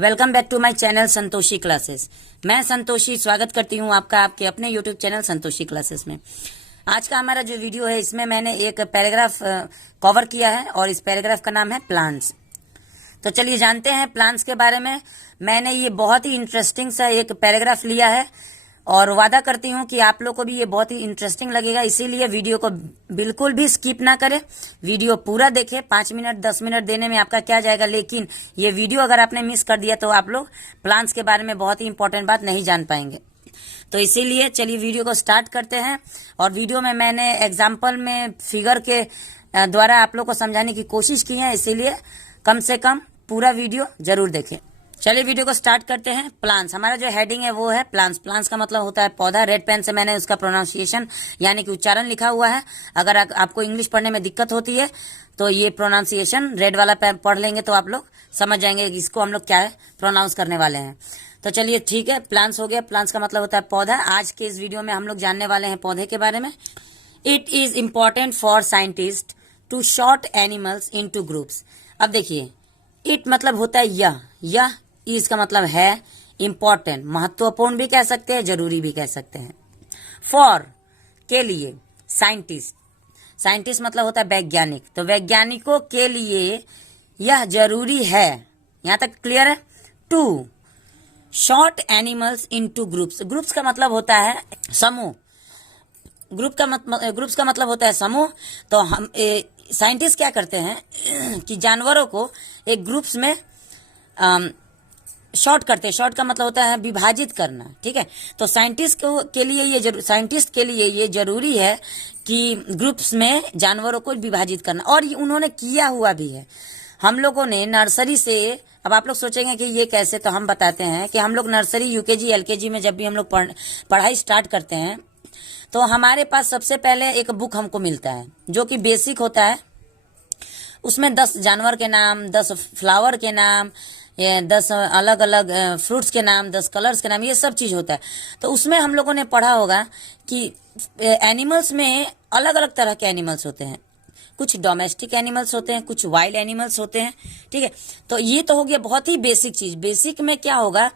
Welcome back to my channel Santoshi classes. मैं संतोषी स्वागत करती हूं आपका आपके अपने यूट्यूब चैनल संतोषी क्लासेस में। आज का हमारा जो वीडियो है इसमें मैंने एक पैराग्राफ कवर किया है और इस पैराग्राफ का नाम है प्लांट्स। तो चलिए जानते हैं प्लांट्स के बारे में। मैंने ये बहुत ही इंटरेस्टिंग सा एक पैराग्राफ लिया है और वादा करती हूं कि आप लोग को भी ये बहुत ही इंटरेस्टिंग लगेगा, इसीलिए वीडियो को बिल्कुल भी स्किप ना करें, वीडियो पूरा देखें। 5 मिनट 10 मिनट देने में आपका क्या जाएगा, लेकिन ये वीडियो अगर आपने मिस कर दिया तो आप लोग प्लांट्स के बारे में बहुत ही इंपॉर्टेंट बात नहीं जान पाएंगे। तो इसीलिए चलिए वीडियो को स्टार्ट करते हैं। और वीडियो में मैंने एग्जाम्पल में फिगर के द्वारा आप लोग को समझाने की कोशिश की है, इसीलिए कम से कम पूरा वीडियो जरूर देखें। चलिए वीडियो को स्टार्ट करते हैं। प्लांट्स, हमारा जो हेडिंग है वो है प्लांट्स। प्लांट्स का मतलब होता है पौधा। रेड पेन से मैंने उसका प्रोनाउंसिएशन यानी कि उच्चारण लिखा हुआ है। अगर आपको इंग्लिश पढ़ने में दिक्कत होती है तो ये प्रोनाउंसिएशन रेड वाला पेन पढ़ लेंगे तो आप लोग समझ जाएंगे कि इसको हम लोग क्या है प्रोनाउंस करने वाले हैं। तो चलिए ठीक है, प्लांट्स हो गया। प्लांट्स का मतलब होता है पौधा। आज के इस वीडियो में हम लोग जानने वाले हैं पौधे के बारे में। It is important for scientist to sort animals into groups. अब देखिए, इट मतलब होता है यह इज का मतलब है, इंपॉर्टेंट महत्वपूर्ण भी कह सकते हैं, जरूरी भी कह सकते हैं। फॉर के लिए, साइंटिस्ट मतलब होता है वैज्ञानिक, तो वैज्ञानिकों के लिए यह जरूरी है। यहां तक क्लियर है। To sort animals into groups. Groups का मतलब होता है समूह। ग्रुप्स का मतलब होता है समूह। तो हम साइंटिस्ट क्या करते हैं कि जानवरों को एक ग्रुप्स में शॉर्ट करते हैं। शॉर्ट का मतलब होता है विभाजित करना, ठीक है। तो साइंटिस्ट के लिए ये जरूरी है कि ग्रुप्स में जानवरों को विभाजित करना, और ये उन्होंने किया हुआ भी है। हम लोगों ने नर्सरी से, अब आप लोग सोचेंगे कि ये कैसे, तो हम बताते हैं कि हम लोग नर्सरी, यूकेजी, एलकेजी में जब भी हम लोग पढ़ाई स्टार्ट करते हैं तो हमारे पास सबसे पहले एक बुक हमको मिलता है जो कि बेसिक होता है। उसमें 10 जानवर के नाम, 10 फ्लावर के नाम, 10 अलग अलग फ्रूट्स के नाम, 10 कलर्स के नाम, ये सब चीज होता है। तो उसमें हम लोगों ने पढ़ा होगा कि एनिमल्स में अलग अलग तरह के एनिमल्स होते हैं। कुछ डोमेस्टिक एनिमल्स होते हैं, कुछ वाइल्ड एनिमल्स होते हैं, ठीक है। तो ये तो हो गया बहुत ही बेसिक चीज। बेसिक में क्या होगा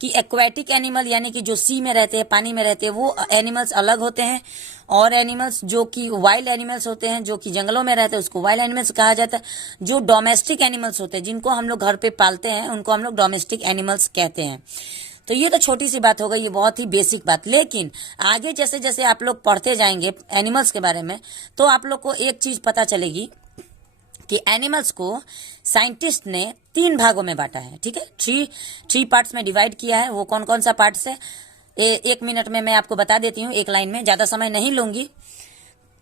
कि एक्वेटिक एनिमल यानी कि जो सी में रहते हैं, पानी में रहते हैं, वो एनिमल्स अलग होते हैं। और एनिमल्स जो कि वाइल्ड एनिमल्स होते हैं, जो कि जंगलों में रहते हैं, उसको वाइल्ड एनिमल्स कहा जाता है। जो डोमेस्टिक एनिमल्स होते हैं, जिनको हम लोग घर पे पालते हैं, उनको हम लोग डोमेस्टिक एनिमल्स कहते हैं। तो ये तो छोटी सी बात हो गई, ये बहुत ही बेसिक बात। लेकिन आगे जैसे जैसे आप लोग पढ़ते जाएंगे एनिमल्स के बारे में, तो आप लोग को एक चीज पता चलेगी कि एनिमल्स को साइंटिस्ट ने 3 भागों में बांटा है, ठीक है। थ्री पार्ट्स में डिवाइड किया है। वो कौन कौन सा पार्ट्स है 1 मिनट में मैं आपको बता देती हूँ, एक लाइन में, ज्यादा समय नहीं लूंगी।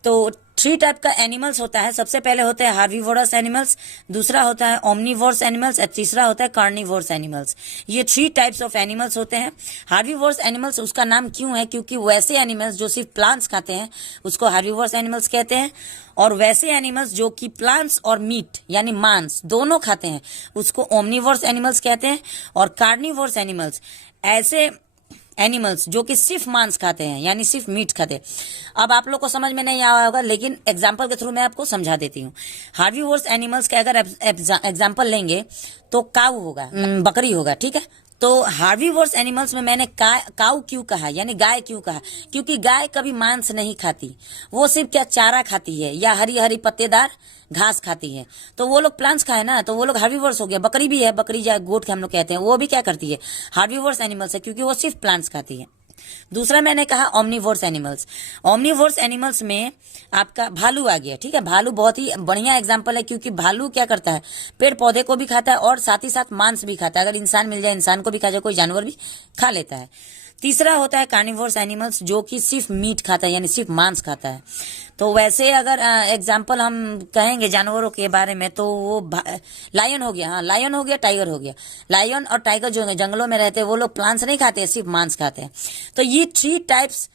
तो 3 टाइप का एनिमल्स होता है। सबसे पहले होते हैं हार्बीवोरस एनिमल्स, दूसरा होता है ओमनीवोरस एनिमल्स और तीसरा होता है कार्निवोरस एनिमल्स। ये 3 टाइप्स ऑफ एनिमल्स होते हैं। हार्बीवोरस एनिमल्स उसका नाम क्यों है, क्योंकि वैसे एनिमल्स जो सिर्फ प्लांट्स खाते हैं उसको हार्बीवोरस एनिमल्स कहते हैं, और वैसे एनिमल्स जो कि प्लांट्स और मीट यानी मांस दोनों खाते हैं उसको ओमनीवोरस एनिमल्स कहते हैं। और कार्निवोरस एनिमल्स ऐसे एनिमल्स जो कि सिर्फ मांस खाते हैं यानी सिर्फ मीट खाते हैं। अब आप लोग को समझ में नहीं आया होगा, लेकिन एग्जांपल के थ्रू मैं आपको समझा देती हूँ। हार्बीवोरस एनिमल्स का अगर एग्जांपल लेंगे तो काऊ होगा, बकरी होगा, ठीक है। तो हार्बीवोरस एनिमल्स में मैंने काऊ क्यों कहा यानी गाय क्यों कहा, क्योंकि गाय कभी मांस नहीं खाती, वो सिर्फ क्या चारा खाती है या हरी हरी पत्तेदार घास खाती है। तो वो लोग प्लांट्स खाए ना, तो वो लोग हार्बीवोरस हो गया। बकरी भी है, बकरी या गोट के हम लोग कहते हैं, वो भी क्या करती है, हार्बीवोरस एनिमल्स है, क्योंकि वो सिर्फ प्लांट्स खाती है। दूसरा मैंने कहा ओमनीवोरस एनिमल्स। ओमनीवोरस एनिमल्स में आपका भालू आ गया, ठीक है। भालू बहुत ही बढ़िया एग्जांपल है, क्योंकि भालू क्या करता है, पेड़ पौधे को भी खाता है और साथ ही साथ मांस भी खाता है। अगर इंसान मिल जाए इंसान को भी खा जाए, कोई जानवर भी खा लेता है। तीसरा होता है कार्निवोरस एनिमल्स जो कि सिर्फ मीट खाता है यानी सिर्फ मांस खाता है। तो वैसे अगर एग्जांपल हम कहेंगे जानवरों के बारे में तो वो लायन हो गया, हाँ लायन हो गया, टाइगर हो गया। लायन और टाइगर जो जंगलों में रहते हैं वो लोग प्लांट्स नहीं खाते हैं, सिर्फ मांस खाते हैं। तो ये 3 टाइप्स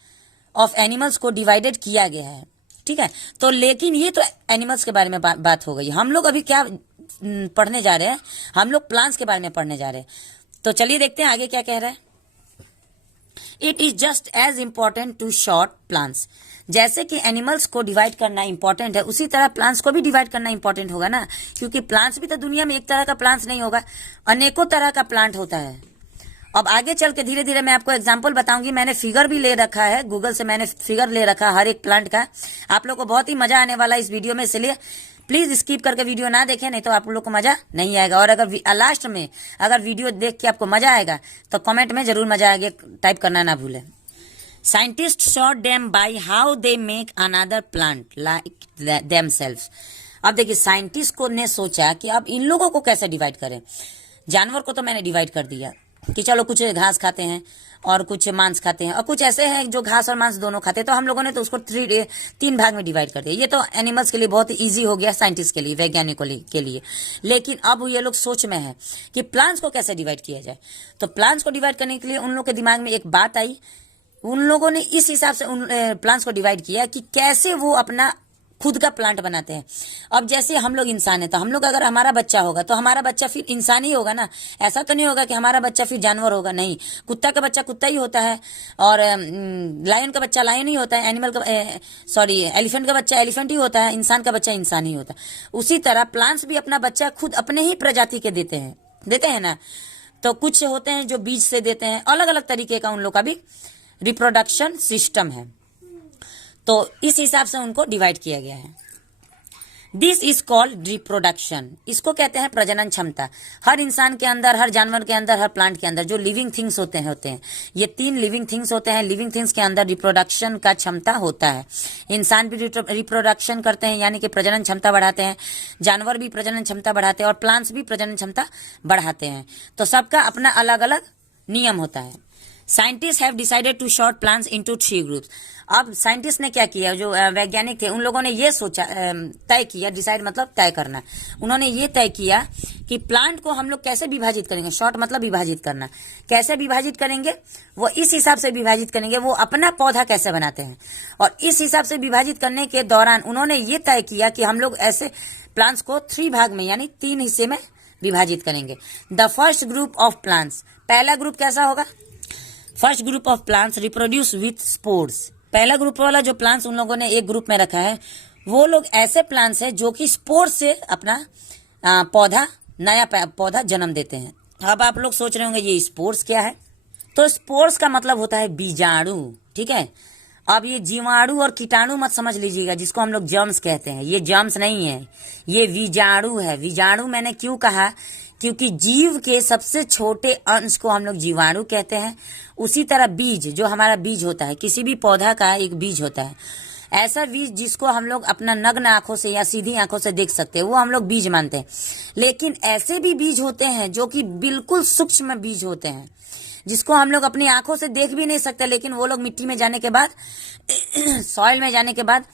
ऑफ एनिमल्स को डिवाइडेड किया गया है, ठीक है। तो लेकिन ये तो एनिमल्स के बारे में बात हो गई। हम लोग अभी क्या पढ़ने जा रहे हैं, हम लोग प्लांट्स के बारे में पढ़ने जा रहे हैं। तो चलिए देखते हैं आगे क्या कह रहा है। It is just as important to sort plants. जैसे कि एनिमल्स को डिवाइड करना इंपॉर्टेंट है, उसी तरह प्लांट्स को भी डिवाइड करना इंपॉर्टेंट होगा ना, क्योंकि प्लांट्स भी तो दुनिया में एक तरह का प्लांट्स नहीं होगा, अनेकों तरह का प्लांट होता है। अब आगे चल के धीरे धीरे मैं आपको एग्जांपल बताऊंगी। मैंने फिगर भी ले रखा है, गूगल से मैंने फिगर ले रखा है हर एक प्लांट का। आप लोग को बहुत ही मजा आने वाला है इस वीडियो में, इसलिए प्लीज स्किप करके वीडियो ना देखें, नहीं तो आप लोग को मजा नहीं आएगा। और अगर लास्ट में अगर वीडियो देख के आपको मजा आएगा तो कमेंट में जरूर मजा आएगा टाइप करना ना भूलें। Scientist sort them by how they make another plant like themselves. अब देखिए साइंटिस्ट को ने सोचा कि अब इन लोगों को कैसे डिवाइड करें। जानवर को तो मैंने डिवाइड कर दिया कि चलो कुछ घास खाते हैं और कुछ मांस खाते हैं, और कुछ ऐसे हैं जो घास और मांस दोनों खाते हैं, तो हम लोगों ने तो उसको 3 भाग में डिवाइड कर दिया। ये तो एनिमल्स के लिए बहुत ही ईजी हो गया, साइंटिस्ट के लिए, वैज्ञानिकों के लिए। लेकिन अब ये लोग सोच में है कि प्लांट्स को कैसे डिवाइड किया जाए। तो प्लांट्स को डिवाइड करने के लिए उन लोगों के दिमाग में एक बात आई। उन लोगों ने इस हिसाब से उन प्लांट्स को डिवाइड किया कि कैसे वो अपना खुद का प्लांट बनाते हैं। अब जैसे हम लोग इंसान है, तो हम लोग अगर हमारा बच्चा होगा तो हमारा बच्चा फिर इंसान ही होगा ना। ऐसा तो नहीं होगा कि हमारा बच्चा फिर जानवर होगा, नहीं। कुत्ता का बच्चा कुत्ता ही होता है, और लायन का बच्चा लायन ही होता है, एलिफेंट का बच्चा एलिफेंट ही होता है, इंसान का बच्चा इंसान ही होता है। उसी तरह प्लांट्स भी अपना बच्चा खुद अपने ही प्रजाति के देते हैं ना। तो कुछ होते हैं जो बीज से देते हैं, अलग अलग तरीके का उन लोग का भी रिप्रोडक्शन सिस्टम है। तो इस हिसाब से उनको डिवाइड किया गया है। This is called reproduction. इसको कहते हैं प्रजनन क्षमता। हर इंसान के अंदर, हर जानवर के अंदर, हर प्लांट के अंदर जो लिविंग थिंग्स होते हैं ये 3 लिविंग थिंग्स होते हैं। लिविंग थिंग्स के अंदर रिप्रोडक्शन का क्षमता होता है। इंसान भी रिप्रोडक्शन करते हैं, यानी कि प्रजनन क्षमता बढ़ाते हैं। जानवर भी प्रजनन क्षमता बढ़ाते हैं, और प्लांट्स भी प्रजनन क्षमता बढ़ाते हैं। तो सबका अपना अलग अलग नियम होता है। Scientist have decided to sort plants into 3 groups. अब साइंटिस्ट ने क्या किया, जो वैज्ञानिक थे उन लोगों ने ये सोचा, तय किया, डिसाइड मतलब तय करना। उन्होंने ये तय किया कि प्लांट को हम लोग कैसे विभाजित करेंगे। सॉर्ट मतलब विभाजित करना। कैसे विभाजित करेंगे, वो इस हिसाब से विभाजित करेंगे वो अपना पौधा कैसे बनाते हैं। और इस हिसाब से विभाजित करने के दौरान उन्होंने ये तय किया कि हम लोग ऐसे प्लांट्स को 3 भाग में यानी 3 हिस्से में विभाजित करेंगे। The first group of plants, पहला ग्रुप कैसा होगा। First group of plants reproduce with spores. पहला ग्रुप वाला जो प्लांट्स उन लोगों ने एक ग्रुप में रखा है, वो लोग ऐसे प्लांट्स हैं जो कि स्पोर्स से अपना नया पौधा जन्म देते हैं। अब आप लोग सोच रहे होंगे ये स्पोर्स क्या है। तो स्पोर्स का मतलब होता है बीजाणु, ठीक है। अब ये जीवाणु और कीटाणु मत समझ लीजिएगा, जिसको हम लोग जर्म्स कहते हैं। ये जर्म्स नहीं है, ये बीजाणु है। बीजाणु मैंने क्यों कहा, क्योंकि जीव के सबसे छोटे अंश को हम लोग जीवाणु कहते हैं। उसी तरह बीज, जो हमारा बीज होता है, किसी भी पौधा का एक बीज होता है, ऐसा बीज जिसको हम लोग अपना नग्न आंखों से या सीधी आंखों से देख सकते हैं, वो हम लोग बीज मानते हैं। लेकिन ऐसे भी बीज होते हैं जो कि बिल्कुल सूक्ष्म बीज होते हैं, जिसको हम लोग अपनी आंखों से देख भी नहीं सकते, लेकिन वो लोग मिट्टी में जाने के बाद सॉइल में जाने के बाद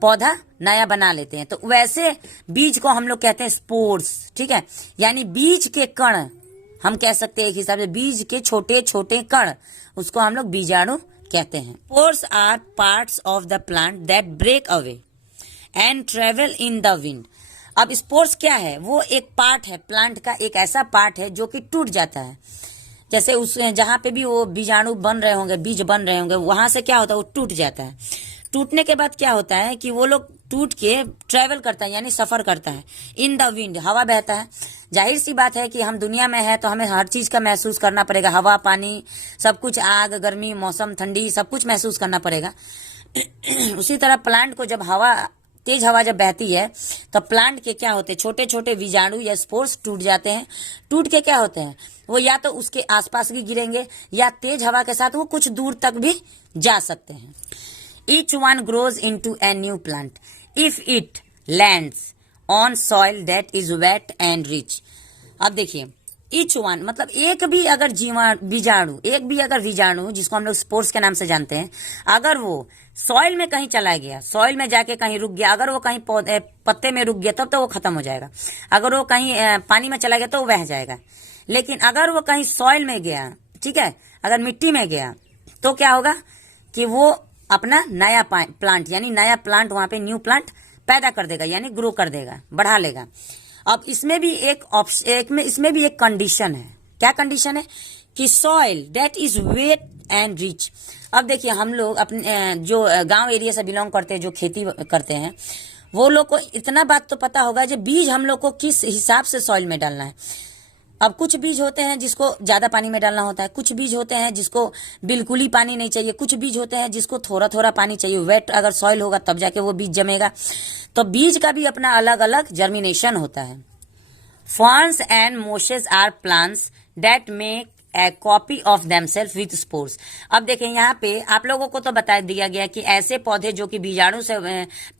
पौधा नया बना लेते हैं। तो वैसे बीज को हम लोग कहते हैं स्पोर्स, ठीक है। यानी बीज के कण हम कह सकते हैं, एक हिसाब से बीज के छोटे छोटे कण, उसको हम लोग बीजाणु कहते हैं। Spores are parts of the plant that break away and travel in the wind. अब स्पोर्स क्या है, वो एक पार्ट है प्लांट का, एक ऐसा पार्ट है जो कि टूट जाता है। जैसे उस जहां पे भी वो बीजाणु बन रहे होंगे, बीज बन रहे होंगे, वहां से क्या होता है, वो टूट जाता है। टूटने के बाद क्या होता है कि वो लोग टूट के ट्रेवल करता है, यानी सफर करता है। इन द विंड, हवा बहता है। जाहिर सी बात है कि हम दुनिया में है तो हमें हर चीज का महसूस करना पड़ेगा, हवा, पानी, सब कुछ, आग, गर्मी, मौसम, ठंडी, सब कुछ महसूस करना पड़ेगा। उसी तरह प्लांट को जब तेज हवा जब बहती है तो प्लांट के क्या होते हैं, छोटे छोटे बीजाणु या स्पोर्स टूट जाते हैं। टूट के क्या होते हैं, वो या तो उसके आसपास भी गिरेंगे या तेज हवा के साथ वो कुछ दूर तक भी जा सकते हैं। Each one grows into a new plant if it lands on soil that is wet and rich. अब देखिए, each one मतलब एक भी अगर बीजाणु जिसको हम लोग स्पोर्स के नाम से जानते हैं, अगर वो सॉइल में कहीं चला गया, सॉइल में जाके कहीं रुक गया, अगर वो कहीं पत्ते में रुक गया तब तो वो खत्म हो जाएगा। अगर वो कहीं पानी में चला गया तो वो बह जाएगा। लेकिन अगर वो कहीं सॉइल में गया, ठीक है, अगर मिट्टी में गया, तो क्या होगा कि वो अपना नया प्लांट यानी नया प्लांट वहां पे न्यू प्लांट पैदा कर देगा, यानी ग्रो कर देगा, बढ़ा लेगा। अब इसमें भी इसमें भी एक कंडीशन है। क्या कंडीशन है कि soil that is wet and rich. अब देखिए हम लोग अपने जो गांव एरिया से बिलोंग करते हैं, जो खेती करते हैं, वो लोग को इतना बात तो पता होगा जो बीज हम लोग को किस हिसाब से सॉइल में डालना है। अब कुछ बीज होते हैं जिसको ज्यादा पानी में डालना होता है, कुछ बीज होते हैं जिसको बिल्कुल ही पानी नहीं चाहिए, कुछ बीज होते हैं जिसको थोड़ा थोड़ा पानी चाहिए। वेट अगर सॉइल होगा तब जाके वो बीज जमेगा। तो बीज का भी अपना अलग अलग जर्मिनेशन होता है। Ferns and mosses are plants that make a copy of themselves with spores. अब देखें यहाँ पे आप लोगों को तो बता दिया गया कि ऐसे पौधे जो कि बीजाणु से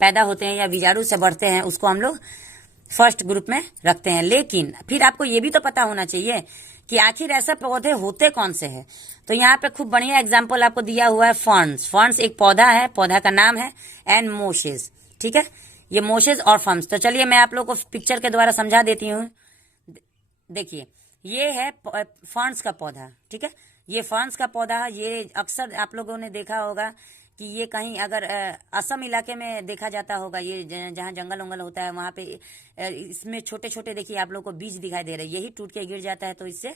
पैदा होते हैं या बीजाणु से बढ़ते हैं उसको हम लोग फर्स्ट ग्रुप में रखते हैं। लेकिन फिर आपको ये भी तो पता होना चाहिए कि आखिर ऐसे पौधे होते कौन से हैं। तो यहाँ पे खूब बढ़िया एग्जाम्पल आपको दिया हुआ है फर्न्स। फर्न्स एक पौधा है, पौधा का नाम है, एंड मोशेस। ठीक है, ये मोशेस और फर्न्स। तो चलिए मैं आप लोग को पिक्चर के द्वारा समझा देती हूँ। देखिए ये है फर्न्स का पौधा। ठीक है, ये फर्न्स का पौधा, ये अक्सर आप लोगों ने देखा होगा कि ये कहीं अगर असम इलाके में देखा जाता होगा, ये जहाँ जंगल वंगल होता है वहां पे इसमें छोटे छोटे देखिए आप लोग को बीज दिखाई दे रहे हैं। यही टूट के गिर जाता है तो इससे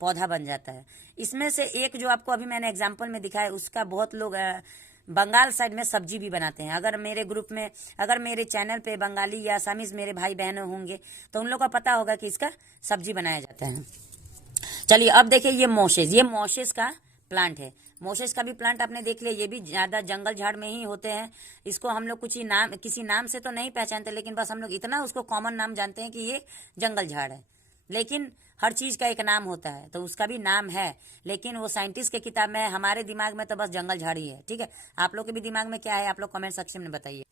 पौधा बन जाता है। इसमें से एक जो आपको अभी मैंने एग्जाम्पल में दिखाया उसका बहुत लोग बंगाल साइड में सब्जी भी बनाते हैं। अगर मेरे ग्रुप में, अगर मेरे चैनल पे बंगाली या असमीज मेरे भाई बहन होंगे तो उन लोग को पता होगा कि इसका सब्जी बनाया जाता है। चलिए अब देखिए ये मोशेस का प्लांट है। मोशेस का भी प्लांट आपने देख लिया, ये भी ज्यादा जंगल झाड़ में ही होते हैं। इसको हम लोग कुछ ही नाम, किसी नाम से तो नहीं पहचानते, लेकिन बस हम लोग इतना उसको कॉमन नाम जानते हैं कि ये जंगल झाड़ है। लेकिन हर चीज का एक नाम होता है, तो उसका भी नाम है, लेकिन वो साइंटिस्ट के किताब में है। हमारे दिमाग में तो बस जंगल झाड़ ही है। ठीक है, आप लोग के भी दिमाग में क्या है आप लोग कमेंट सेक्शन में बताइए।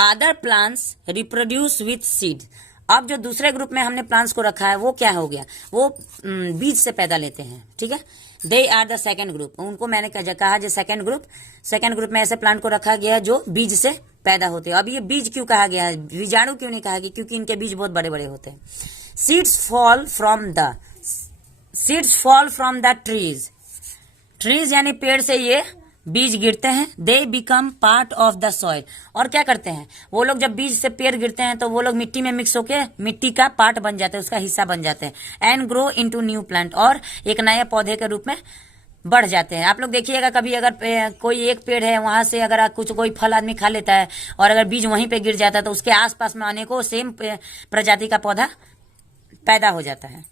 Other plants reproduce with seed. अब जो दूसरे ग्रुप में हमने प्लांट्स को रखा है वो क्या हो गया, वो बीज से पैदा लेते हैं। ठीक है, they are the second group. उनको मैंने कहा जो सेकेंड ग्रुप में ऐसे प्लांट को रखा गया है जो बीज से पैदा होते हैं। अब ये बीज क्यों कहा गया है, बीजाणु क्यों नहीं कहा गया, क्योंकि इनके बीज बहुत बड़े बड़े होते हैं। Seeds fall from the trees यानी पेड़ से ये बीज गिरते हैं। They become part of the soil. और क्या करते हैं वो लोग, जब बीज से पेड़ गिरते हैं तो वो लोग मिट्टी में मिक्स होके मिट्टी का पार्ट बन जाते हैं, उसका हिस्सा बन जाते हैं। And grow into new plant, और एक नए पौधे के रूप में बढ़ जाते हैं। आप लोग देखिएगा कभी अगर कोई एक पेड़ है वहां से अगर कोई फल आदमी खा लेता है और अगर बीज वहीं पे गिर जाता है तो उसके आसपास में अनेकों सेम प्रजाति का पौधा पैदा हो जाता है।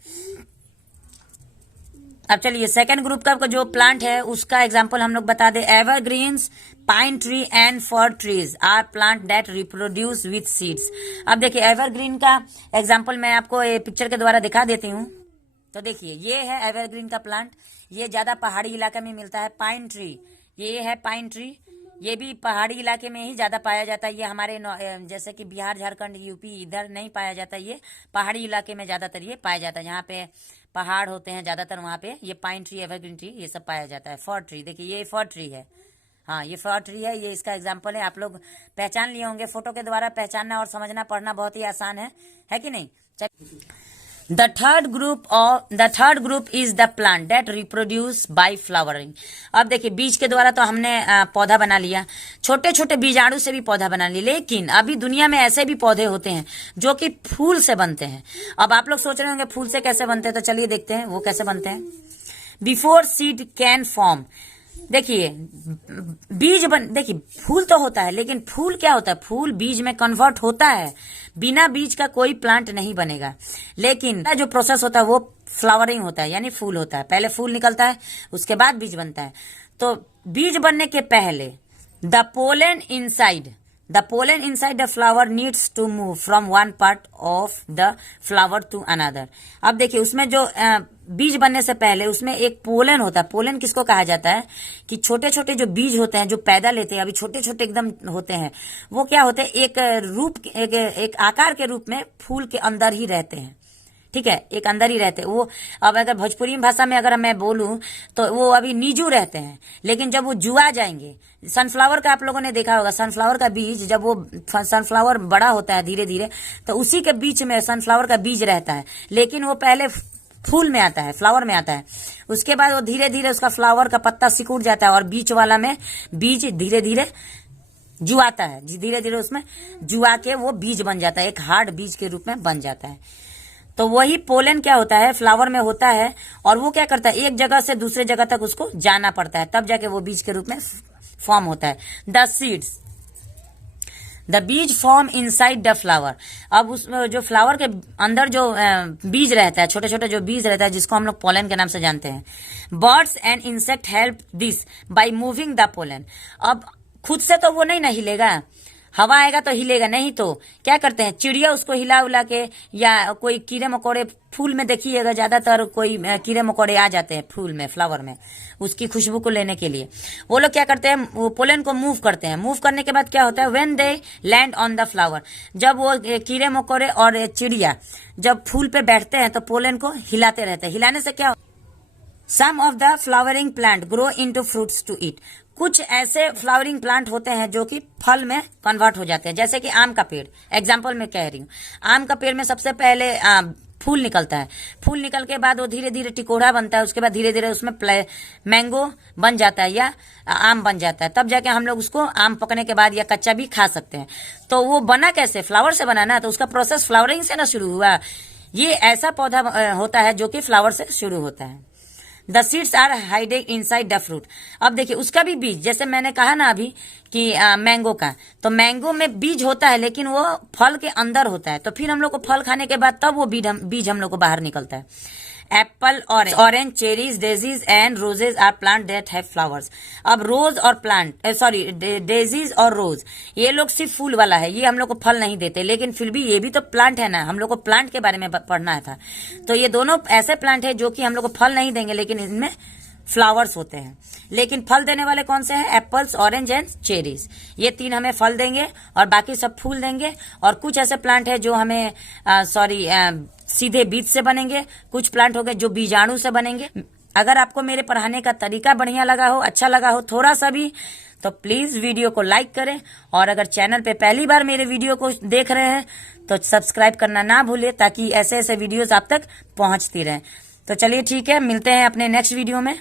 अब चलिए सेकंड ग्रुप का जो प्लांट है उसका एग्जांपल हम लोग बता दें। Evergreens, pine tree and fir trees are plant that reproduce with seeds. अब देखिए एवरग्रीन का एग्जांपल मैं आपको पिक्चर के द्वारा दिखा देती हूँ। तो देखिए ये है एवरग्रीन का प्लांट, ये ज्यादा पहाड़ी इलाके में मिलता है। पाइन ट्री, ये है पाइन ट्री, ये भी पहाड़ी इलाके में ही ज्यादा पाया जाता है। ये हमारे जैसे कि बिहार, झारखंड, यूपी इधर नहीं पाया जाता। ये पहाड़ी इलाके में ज्यादातर ये पाया जाता है, जहाँ पे पहाड़ होते हैं ज्यादातर वहाँ पे ये पाइन ट्री, एवरग्रीन ट्री ये सब पाया जाता है। फर ट्री, देखिए ये फर ट्री है, हाँ ये फर ट्री है, ये इसका एग्जाम्पल है। आप लोग पहचान लिए होंगे, फोटो के द्वारा पहचानना और समझना पढ़ना बहुत ही आसान है कि नहीं। The third group is the plant that reproduce by flowering। अब देखिए बीज के द्वारा तो हमने पौधा बना लिया, छोटे छोटे बीजाणु से भी पौधा बना लिया, लेकिन अभी दुनिया में ऐसे भी पौधे होते हैं जो कि फूल से बनते हैं। अब आप लोग सोच रहे होंगे फूल से कैसे बनते हैं, तो चलिए देखते हैं वो कैसे बनते हैं। बिफोर सीड कैन फॉर्म, देखिए देखिए फूल तो होता है, लेकिन फूल क्या होता है, फूल बीज में कन्वर्ट होता है। बिना बीज का कोई प्लांट नहीं बनेगा, लेकिन जो प्रोसेस होता है वो फ्लावरिंग होता है, यानी फूल होता है। पहले फूल निकलता है, उसके बाद बीज बनता है। तो बीज बनने के पहले the pollen inside the flower needs to move from one part of the flower to another. अब देखिए उसमें जो बीज बनने से पहले उसमें एक पोलन होता है। पोलन किसको कहा जाता है कि छोटे छोटे जो बीज होते हैं जो पैदा लेते हैं, अभी छोटे छोटे एकदम होते हैं, वो क्या होते हैं एक आकार के रूप में फूल के अंदर ही रहते हैं। ठीक है, एक अंदर ही रहते हैं वो। अब अगर भोजपुरी भाषा में अगर मैं बोलूं तो वो अभी नीजू रहते हैं, लेकिन जब वो जुआ जाएंगे, सनफ्लावर का आप लोगों ने देखा होगा, सनफ्लावर का बीज जब वो सनफ्लावर बड़ा होता है धीरे धीरे, तो उसी के बीच में सनफ्लावर का बीज रहता है, लेकिन वो पहले फूल में आता है, फ्लावर में आता है। उसके बाद वो धीरे धीरे उसका फ्लावर का पत्ता सिकुड़ जाता है और बीच वाला में बीज धीरे धीरे जुआता है, धीरे धीरे उसमें जुआ के वो बीज बन जाता है, एक हार्ड बीज के रूप में बन जाता है। तो वही पोलन क्या होता है, फ्लावर में होता है, और वो क्या करता है, एक जगह से दूसरे जगह तक उसको जाना पड़ता है, तब जाके वो बीज के रूप में फॉर्म होता है। The seeds, the bees form inside the flower. अब उस जो फ्लावर के अंदर जो बीज रहता है, छोटे छोटे जो बीज रहता है, जिसको हम लोग पोलन के नाम से जानते हैं। Birds and insect help this by moving the pollen. अब खुद से तो वो नहीं ना हिलेगा, हवा आएगा तो हिलेगा, नहीं तो क्या करते हैं, चिड़िया उसको हिला उला के, या कोई कीड़े मकोड़े, फूल में देखिएगा ज्यादातर कोई कीड़े मकोड़े आ जाते हैं फूल में, फ्लावर में, उसकी खुशबू को लेने के लिए। वो लोग क्या करते हैं, वो पोलन को मूव करते हैं। मूव करने के बाद क्या होता है, when they land on the flower, जब वो कीड़े मकोड़े और चिड़िया जब फूल पे बैठते हैं तो पोलन को हिलाते रहते हैं। हिलाने से क्या, some of the flowering plant grow into fruits to eat. कुछ ऐसे फ्लावरिंग प्लांट होते हैं जो कि फल में कन्वर्ट हो जाते हैं, जैसे कि आम का पेड़, एग्जाम्पल में कह रही हूँ। आम का पेड़ में सबसे पहले फूल निकलता है, फूल निकल के बाद वो धीरे धीरे टिकोड़ा बनता है, उसके बाद धीरे धीरे उसमें मैंगो बन जाता है या आम बन जाता है, तब जाके हम लोग उसको आम पकने के बाद या कच्चा भी खा सकते हैं। तो वो बना कैसे, फ्लावर से बना ना, तो उसका प्रोसेस फ्लावरिंग से ना शुरू हुआ। ये ऐसा पौधा होता है जो कि फ्लावर से शुरू होता है। The seeds are hided inside the fruit. अब देखिए उसका भी बीज, जैसे मैंने कहा ना अभी कि मैंगो का, तो मैंगो में बीज होता है लेकिन वो फल के अंदर होता है, तो फिर हम लोग को फल खाने के बाद तब वो बीज हम लोग को बाहर निकलता है। Apple, orange, cherries, daisies and roses are plant that have flowers. अब रोज और डेजीज और रोज, ये लोग सिर्फ फूल वाला है, ये हम लोग को फल नहीं देते, लेकिन फिर भी ये भी तो प्लांट है ना, हम लोग को प्लांट के बारे में पढ़ना था। तो ये दोनों ऐसे प्लांट है जो कि हम लोग को फल नहीं देंगे, लेकिन इनमें फ्लावर्स होते हैं। लेकिन फल देने वाले कौन से हैं, एप्पल्स, ऑरेंज एंड चेरीज, ये तीन हमें फल देंगे और बाकी सब फूल देंगे। और कुछ ऐसे प्लांट है जो हमें सीधे बीज से बनेंगे, कुछ प्लांट हो गए जो बीजाणु से बनेंगे। अगर आपको मेरे पढ़ाने का तरीका बढ़िया लगा हो, अच्छा लगा हो थोड़ा सा भी, तो प्लीज वीडियो को लाइक करें, और अगर चैनल पे पहली बार मेरे वीडियो को देख रहे हैं तो सब्सक्राइब करना ना भूले, ताकि ऐसे ऐसे वीडियोस आप तक पहुंचती रहें। तो चलिए ठीक है, मिलते हैं अपने नेक्स्ट वीडियो में।